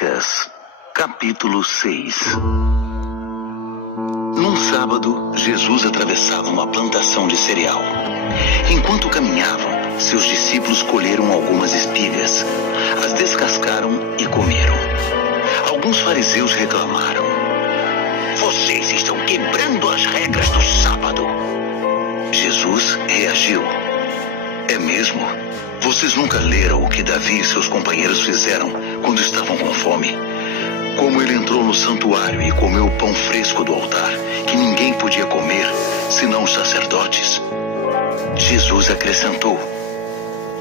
Lucas, capítulo 6. Num sábado, Jesus atravessava uma plantação de cereal. Enquanto caminhavam, seus discípulos colheram algumas espigas, as descascaram e comeram. Alguns fariseus reclamaram: "Vocês estão quebrando as regras do sábado." Jesus reagiu: "É mesmo? Vocês nunca leram o que Davi e seus companheiros fizeram quando estavam com fome? Como ele entrou no santuário e comeu o pão fresco do altar, que ninguém podia comer, senão os sacerdotes." Jesus acrescentou: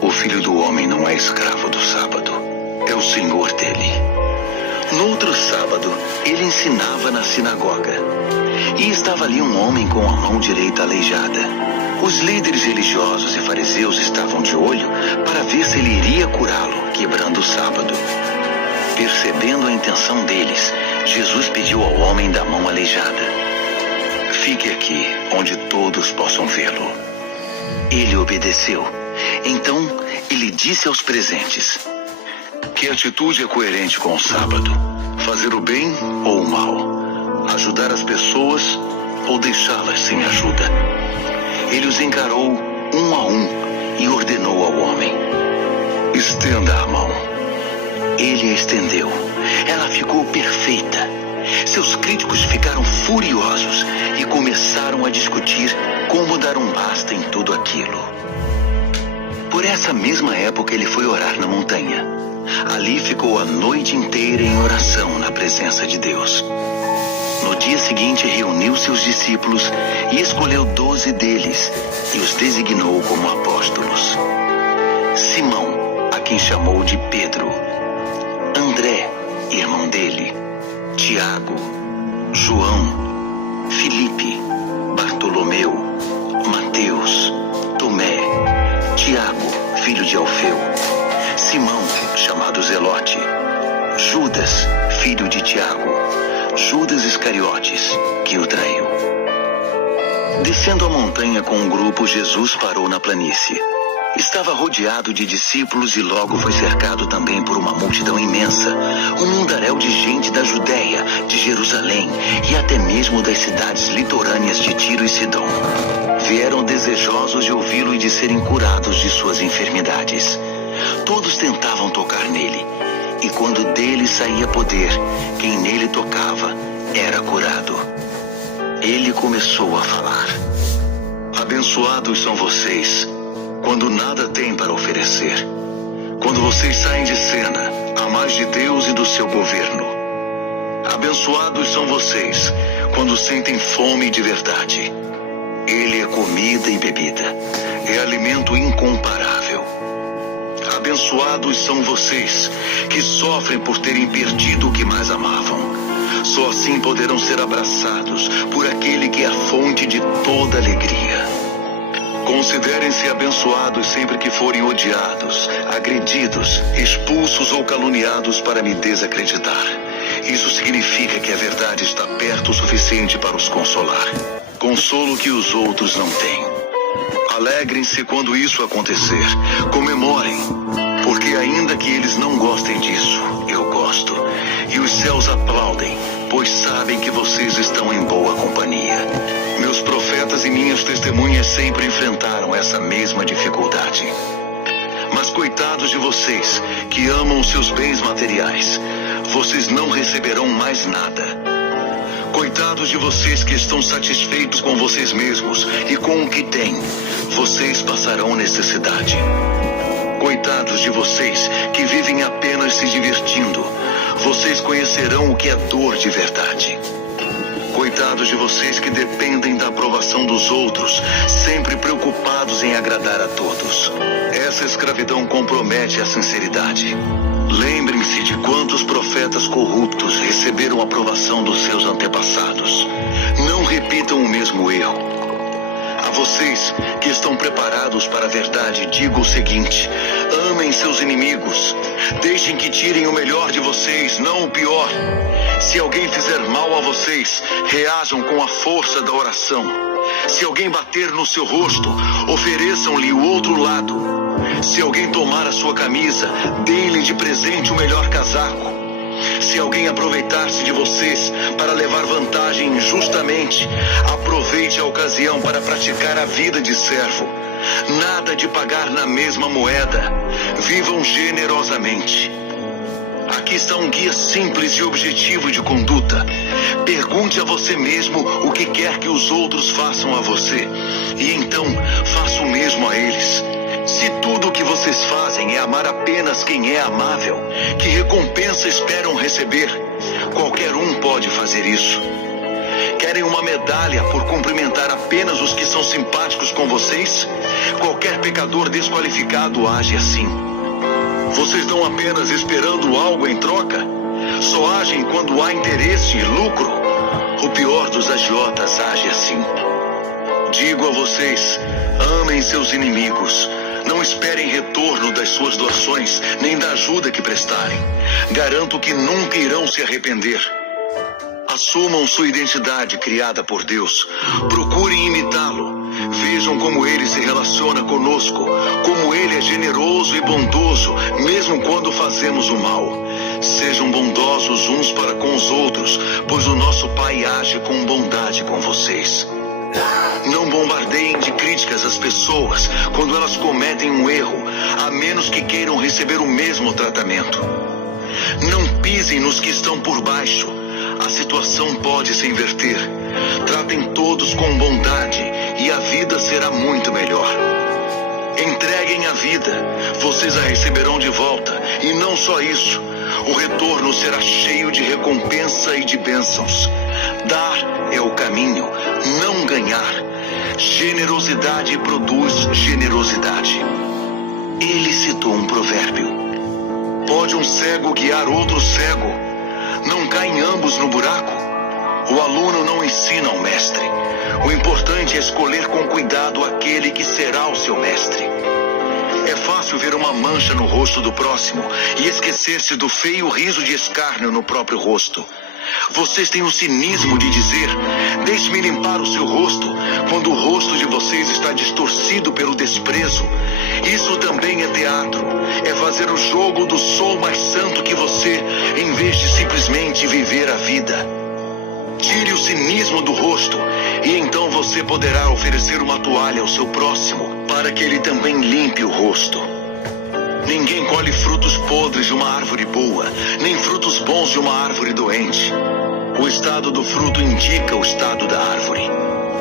"O Filho do Homem não é escravo do sábado, é o Senhor dele." No outro sábado, ele ensinava na sinagoga. E estava ali um homem com a mão direita aleijada. Os líderes religiosos e fariseus estavam de olho para ver se ele iria curá-lo, quebrando o sábado. Percebendo a intenção deles, Jesus pediu ao homem da mão aleijada: "Fique aqui, onde todos possam vê-lo." Ele obedeceu. Então, ele disse aos presentes: "Que atitude é coerente com o sábado? Fazer o bem ou o mal? Ajudar as pessoas ou deixá-las sem ajuda?" Ele os encarou um a um e ordenou ao homem: "Estenda a mão." Ele a estendeu. Ela ficou perfeita. Seus críticos ficaram furiosos e começaram a discutir como dar um basta em tudo aquilo. Por essa mesma época ele foi orar na montanha. Ali ficou a noite inteira em oração na presença de Deus. No dia seguinte reuniu seus discípulos e escolheu 12 deles e os designou como apóstolos: Simão, a quem chamou de Pedro; André, irmão dele; Tiago; João; Filipe; Bartolomeu; Mateus; Tomé; Tiago, filho de Alfeu; Simão, chamado Zelote; Judas, filho de Tiago; Judas Iscariotes, que o traiu. Descendo a montanha com um grupo, Jesus parou na planície. Estava rodeado de discípulos e logo foi cercado também por uma multidão imensa, um mundaréu de gente da Judéia, de Jerusalém e até mesmo das cidades litorâneas de Tiro e Sidom. Vieram desejosos de ouvi-lo e de serem curados de suas enfermidades. Todos tentavam tocar nele, e quando dele saía poder, quem nele tocava era curado. Ele começou a falar: "Abençoados são vocês quando nada têm para oferecer. Quando vocês saem de cena, a mais de Deus e do seu governo. Abençoados são vocês quando sentem fome de verdade. Ele é comida e bebida, é alimento incomparável. Abençoados são vocês que sofrem por terem perdido o que mais amavam. Só assim poderão ser abraçados por aquele que é a fonte de toda alegria. Considerem-se abençoados sempre que forem odiados, agredidos, expulsos ou caluniados para me desacreditar. Isso significa que a verdade está perto o suficiente para os consolar. Consolo que os outros não têm. Alegrem-se quando isso acontecer. Comemorem, porque ainda que eles não gostem disso, eu gosto. E os céus aplaudem, pois sabem que vocês estão em boa companhia. Meus profetas e minhas testemunhas sempre enfrentaram essa mesma dificuldade. Mas coitados de vocês que amam os seus bens materiais, vocês não receberão mais nada. Coitados de vocês que estão satisfeitos com vocês mesmos e com o que têm, vocês passarão necessidade. Coitados de vocês que vivem apenas se divertindo, vocês conhecerão o que é dor de verdade. Coitados de vocês que dependem da aprovação dos outros, sempre preocupados em agradar a todos. Essa escravidão compromete a sinceridade. Lembrem-se de quantos profetas corruptos receberam a aprovação dos seus antepassados. Não repitam o mesmo erro. A vocês que estão preparados para a verdade, digo o seguinte: amem seus inimigos. Deixem que tirem o melhor de vocês, não o pior. Se alguém fizer mal a vocês, reajam com a força da oração. Se alguém bater no seu rosto, ofereçam-lhe o outro lado. Se alguém tomar a sua camisa, deem-lhe de presente o melhor casaco. Se alguém aproveitar-se de vocês para levar vantagem injustamente, aproveite a ocasião para praticar a vida de servo. Nada de pagar na mesma moeda. Vivam generosamente. Aqui está um guia simples e objetivo de conduta. Pergunte a você mesmo o que quer que os outros façam a você, e então faça o mesmo a eles. Se tudo o que vocês fazem é amar apenas quem é amável, que recompensa esperam receber? Qualquer um pode fazer isso. Querem uma medalha por cumprimentar apenas os que são simpáticos com vocês? Qualquer pecador desqualificado age assim. Vocês estão apenas esperando algo em troca? Só agem quando há interesse e lucro? O pior dos agiotas age assim. Digo a vocês, amem seus inimigos. Não esperem retorno das suas doações, nem da ajuda que prestarem. Garanto que nunca irão se arrepender. Assumam sua identidade criada por Deus. Procurem imitá-lo. Vejam como ele se relaciona conosco, como ele é generoso e bondoso, mesmo quando fazemos o mal. Sejam bondosos uns para com os outros, pois o nosso Pai age com bondade com vocês. Não bombardeiem de críticas as pessoas quando elas cometem um erro, a menos que queiram receber o mesmo tratamento. Não pisem nos que estão por baixo. A situação pode se inverter. Tratem todos com bondade e a vida será muito melhor. Entreguem a vida, vocês a receberão de volta. E não só isso, o retorno será cheio de recompensa e de bênçãos. Dar é o caminho, não ganhar. Generosidade produz generosidade. Ele citou um provérbio. Pode um cego guiar outro cego? Não caem ambos no buraco? O aluno não ensina ao mestre. O importante é escolher com cuidado aquele que será o seu mestre. É fácil ver uma mancha no rosto do próximo e esquecer-se do feio riso de escárnio no próprio rosto. Vocês têm o cinismo de dizer: deixe-me limpar o seu rosto, quando o rosto de vocês está distorcido pelo desprezo. Isso também é teatro. É fazer o jogo do sou mais santo que você, em vez de simplesmente viver a vida. Tire o cinismo do rosto, e então você poderá oferecer uma toalha ao seu próximo, para que ele também limpe o rosto. Ninguém colhe frutos podres de uma árvore boa, nem frutos bons de uma árvore doente. O estado do fruto indica o estado da árvore.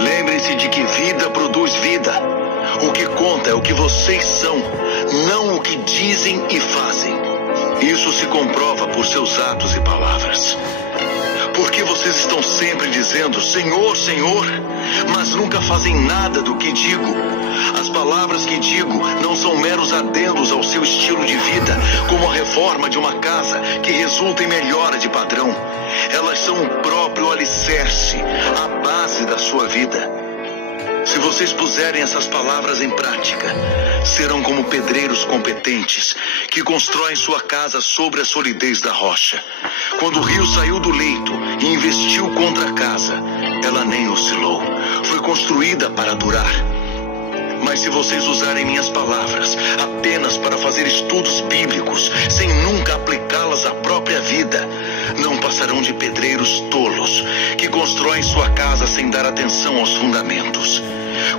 Lembrem-se de que vida produz vida. O que conta é o que vocês são, não o que dizem e fazem. Isso se comprova por seus atos e palavras. Por que vocês estão sempre dizendo Senhor, Senhor, mas nunca fazem nada do que digo? As palavras que digo não são meros adendos ao seu estilo de vida, como a reforma de uma casa que resulta em melhora de padrão. Elas são o próprio alicerce, a base da sua vida. Se vocês puserem essas palavras em prática, serão como pedreiros competentes que constroem sua casa sobre a solidez da rocha. Quando o rio saiu do leito e investiu contra a casa, ela nem oscilou. Foi construída para durar. Mas se vocês usarem minhas palavras apenas para fazer estudos bíblicos, sem nunca aplicá-las à própria vida, não passarão de pedreiros tolos, que constroem sua casa sem dar atenção aos fundamentos.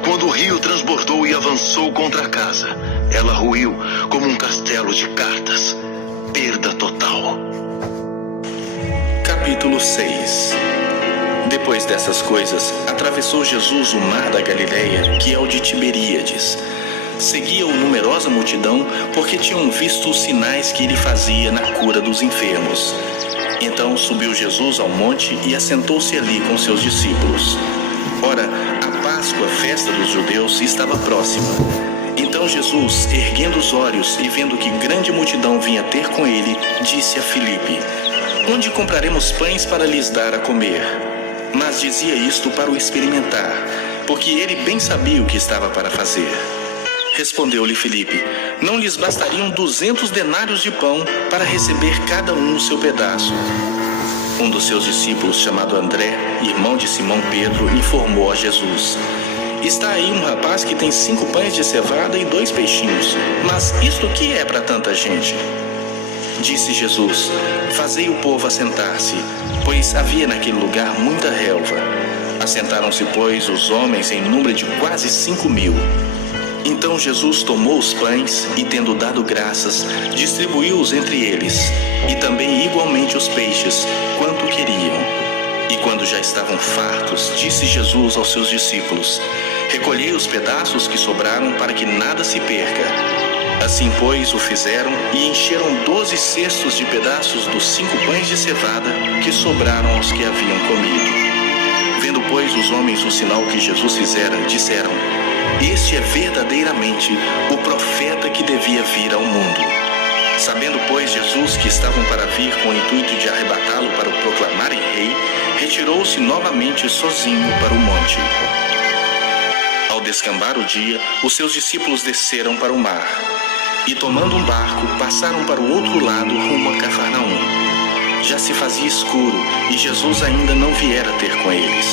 Quando o rio transbordou e avançou contra a casa, ela ruiu como um castelo de cartas. Perda total. Capítulo 6. Depois dessas coisas, atravessou Jesus o mar da Galileia, que é o de Tiberíades. Seguia-o numerosa multidão, porque tinham visto os sinais que ele fazia na cura dos enfermos. Então subiu Jesus ao monte e assentou-se ali com seus discípulos. Ora, a Páscoa, festa dos judeus, estava próxima. Então Jesus, erguendo os olhos e vendo que grande multidão vinha ter com ele, disse a Filipe: onde compraremos pães para lhes dar a comer? Mas dizia isto para o experimentar, porque ele bem sabia o que estava para fazer. Respondeu-lhe Filipe: não lhes bastariam 200 denários de pão para receber cada um o seu pedaço? Um dos seus discípulos, chamado André, irmão de Simão Pedro, informou a Jesus: está aí um rapaz que tem 5 pães de cevada e 2 peixinhos, mas isto que é para tanta gente? Disse Jesus: fazei o povo assentar-se, pois havia naquele lugar muita relva. Assentaram-se, pois, os homens em número de quase 5.000. Então Jesus tomou os pães e, tendo dado graças, distribuiu-os entre eles, e também igualmente os peixes, quanto queriam. E quando já estavam fartos, disse Jesus aos seus discípulos: recolhei os pedaços que sobraram, para que nada se perca. Assim, pois, o fizeram, e encheram 12 cestos de pedaços dos 5 pães de cevada que sobraram aos que haviam comido. Vendo, pois, os homens o sinal que Jesus fizera, disseram: este é verdadeiramente o profeta que devia vir ao mundo. Sabendo, pois, Jesus que estavam para vir com o intuito de arrebatá-lo para o proclamarem rei, retirou-se novamente sozinho para o monte. Ao descambar o dia, os seus discípulos desceram para o mar, e tomando um barco, passaram para o outro lado rumo a Cafarnaum. Já se fazia escuro, e Jesus ainda não viera ter com eles.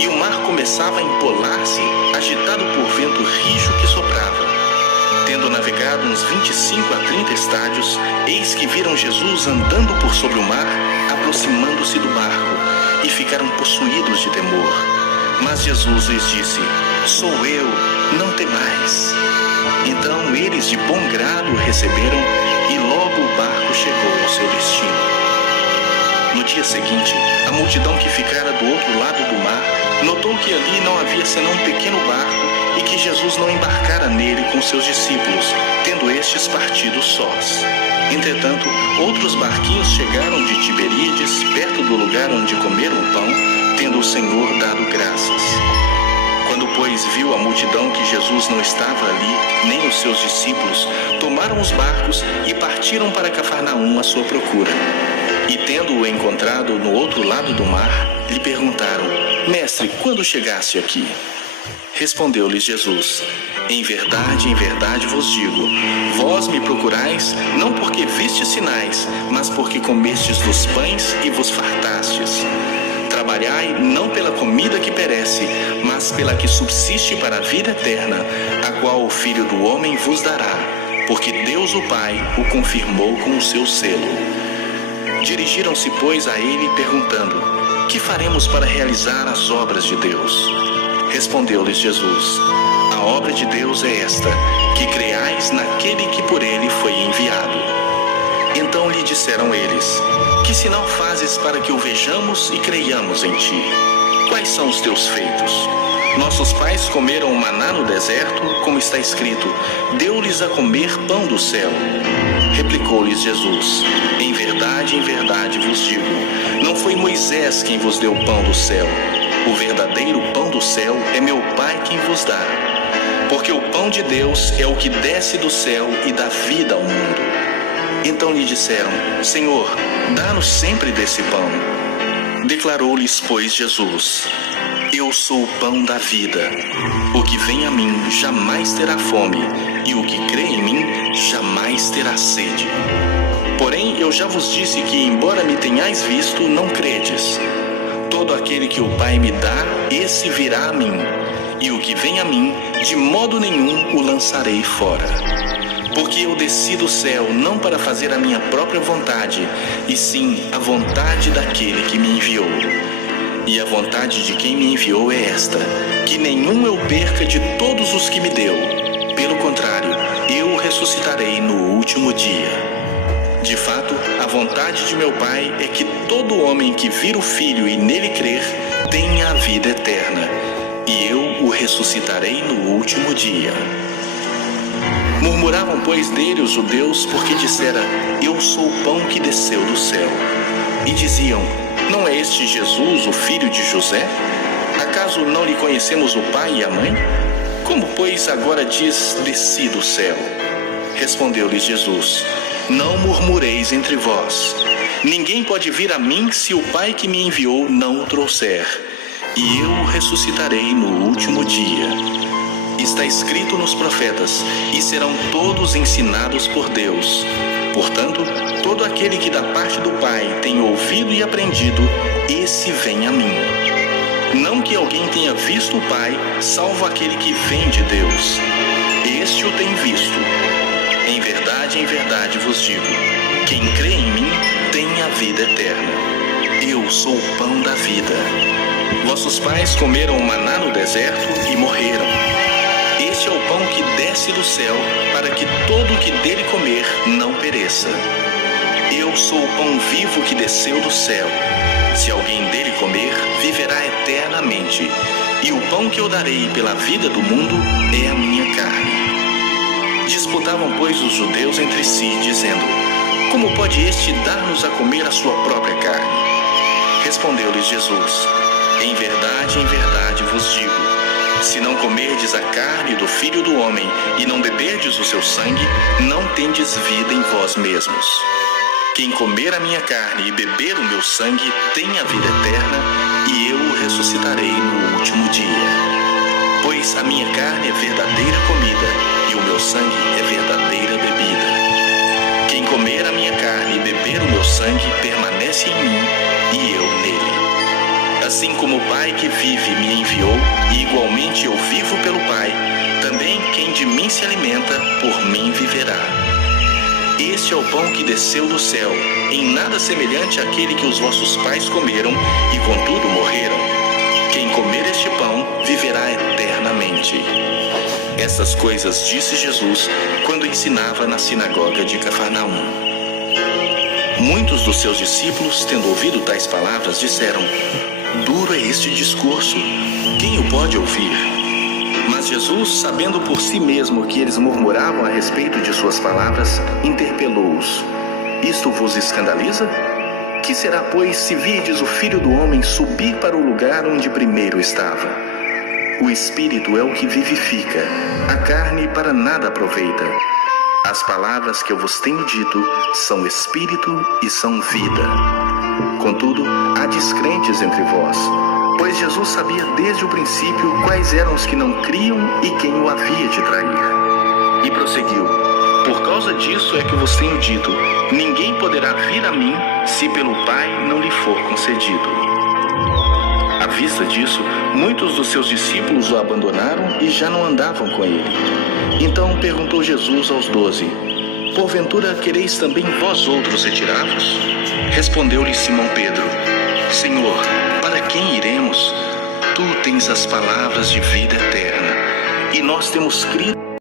E o mar começava a empolar-se, agitado por vento rijo que soprava. Tendo navegado uns 25 a 30 estádios, eis que viram Jesus andando por sobre o mar, aproximando-se do barco, e ficaram possuídos de temor. Mas Jesus lhes disse: sou eu, não temais. Então eles de bom grado o receberam, e logo o barco chegou ao seu destino. No dia seguinte, a multidão que ficara do outro lado do mar notou que ali não havia senão um pequeno barco, e que Jesus não embarcara nele com seus discípulos, tendo estes partido sós. Entretanto, outros barquinhos chegaram de Tiberíades, perto do lugar onde comeram o pão, tendo o Senhor dado graças. Quando, pois, viu a multidão que Jesus não estava ali, nem os seus discípulos, tomaram os barcos e partiram para Cafarnaum à sua procura. E, tendo-o encontrado no outro lado do mar, lhe perguntaram: mestre, quando chegaste aqui? Respondeu-lhes Jesus: em verdade vos digo, vós me procurais, não porque vistes sinais, mas porque comestes dos pães e vos fartastes. Trabalhai não pela comida que perece, mas pela que subsiste para a vida eterna, a qual o Filho do Homem vos dará, porque Deus o Pai o confirmou com o seu selo. Dirigiram-se, pois, a ele, perguntando: que faremos para realizar as obras de Deus? Respondeu-lhes Jesus: a obra de Deus é esta, que creais naquele que por ele foi enviado. Então lhe disseram eles: que sinal fazes para que o vejamos e creiamos em ti? Quais são os teus feitos? Nossos pais comeram o maná no deserto, como está escrito: deu-lhes a comer pão do céu. Replicou-lhes Jesus: em verdade vos digo, não foi Moisés quem vos deu o pão do céu. O verdadeiro pão do céu é meu Pai quem vos dá. Porque o pão de Deus é o que desce do céu e dá vida ao mundo. Então lhe disseram: Senhor, dá-nos sempre desse pão. Declarou-lhes, pois, Jesus: eu sou o pão da vida. O que vem a mim jamais terá fome, e o que crê em mim jamais terá sede. Porém, eu já vos disse que, embora me tenhais visto, não credes. Todo aquele que o Pai me dá, esse virá a mim, e o que vem a mim, de modo nenhum o lançarei fora. Porque eu desci do céu não para fazer a minha própria vontade, e sim a vontade daquele que me enviou. E a vontade de quem me enviou é esta, que nenhum eu perca de todos os que me deu. Pelo contrário, eu o ressuscitarei no último dia. De fato, a vontade de meu Pai é que todo homem que vir o Filho e nele crer, tenha a vida eterna, e eu o ressuscitarei no último dia. Murmuravam, pois, dele os judeus, porque dissera: eu sou o pão que desceu do céu. E diziam: não é este Jesus, o filho de José? Acaso não lhe conhecemos o pai e a mãe? Como, pois, agora diz: desci do céu? Respondeu-lhes Jesus: não murmureis entre vós. Ninguém pode vir a mim se o Pai que me enviou não o trouxer, e eu o ressuscitarei no último dia. Está escrito nos profetas: e serão todos ensinados por Deus. Portanto, todo aquele que da parte do Pai tem ouvido e aprendido, esse vem a mim. Não que alguém tenha visto o Pai, salvo aquele que vem de Deus. Este o tem visto. Em em verdade vos digo: quem crê em mim tem a vida eterna. Eu sou o pão da vida. Vossos pais comeram o maná no deserto e morreram. Este é o pão que desce do céu, para que todo o que dele comer não pereça. Eu sou o pão vivo que desceu do céu. Se alguém dele comer, viverá eternamente. E o pão que eu darei pela vida do mundo é a minha carne. Disputavam, pois, os judeus entre si, dizendo: como pode este dar-nos a comer a sua própria carne? Respondeu-lhes Jesus: em verdade vos digo: se não comerdes a carne do Filho do Homem e não beberdes o seu sangue, não tendes vida em vós mesmos. Quem comer a minha carne e beber o meu sangue tem a vida eterna, e eu o ressuscitarei no último dia. Pois a minha carne é verdadeira comida, e o meu sangue é verdadeira bebida. Quem comer a minha carne e beber o meu sangue permanece em mim, e eu nele. Assim como o Pai que vive me enviou, e igualmente eu vivo pelo Pai, também quem de mim se alimenta, por mim viverá. Este é o pão que desceu do céu, em nada semelhante àquele que os vossos pais comeram e contudo morreram. Quem comer este pão viverá eternamente. Essas coisas disse Jesus quando ensinava na sinagoga de Cafarnaum. Muitos dos seus discípulos, tendo ouvido tais palavras, disseram: duro é este discurso, quem o pode ouvir? Mas Jesus, sabendo por si mesmo que eles murmuravam a respeito de suas palavras, interpelou-os: isto vos escandaliza? Que será, pois, se virdes o Filho do Homem subir para o lugar onde primeiro estava? O Espírito é o que vivifica, a carne para nada aproveita. As palavras que eu vos tenho dito são Espírito e são vida. Contudo, há descrentes entre vós, pois Jesus sabia desde o princípio quais eram os que não criam e quem o havia de trair. E prosseguiu: por causa disso é que vos tenho dito, ninguém poderá vir a mim se pelo Pai não lhe for concedido. À vista disso, muitos dos seus discípulos o abandonaram e já não andavam com ele. Então perguntou Jesus aos 12: porventura quereis também vós outros retirar-vos? Respondeu-lhe Simão Pedro: Senhor, para quem iremos? Tu tens as palavras de vida eterna, e nós temos crido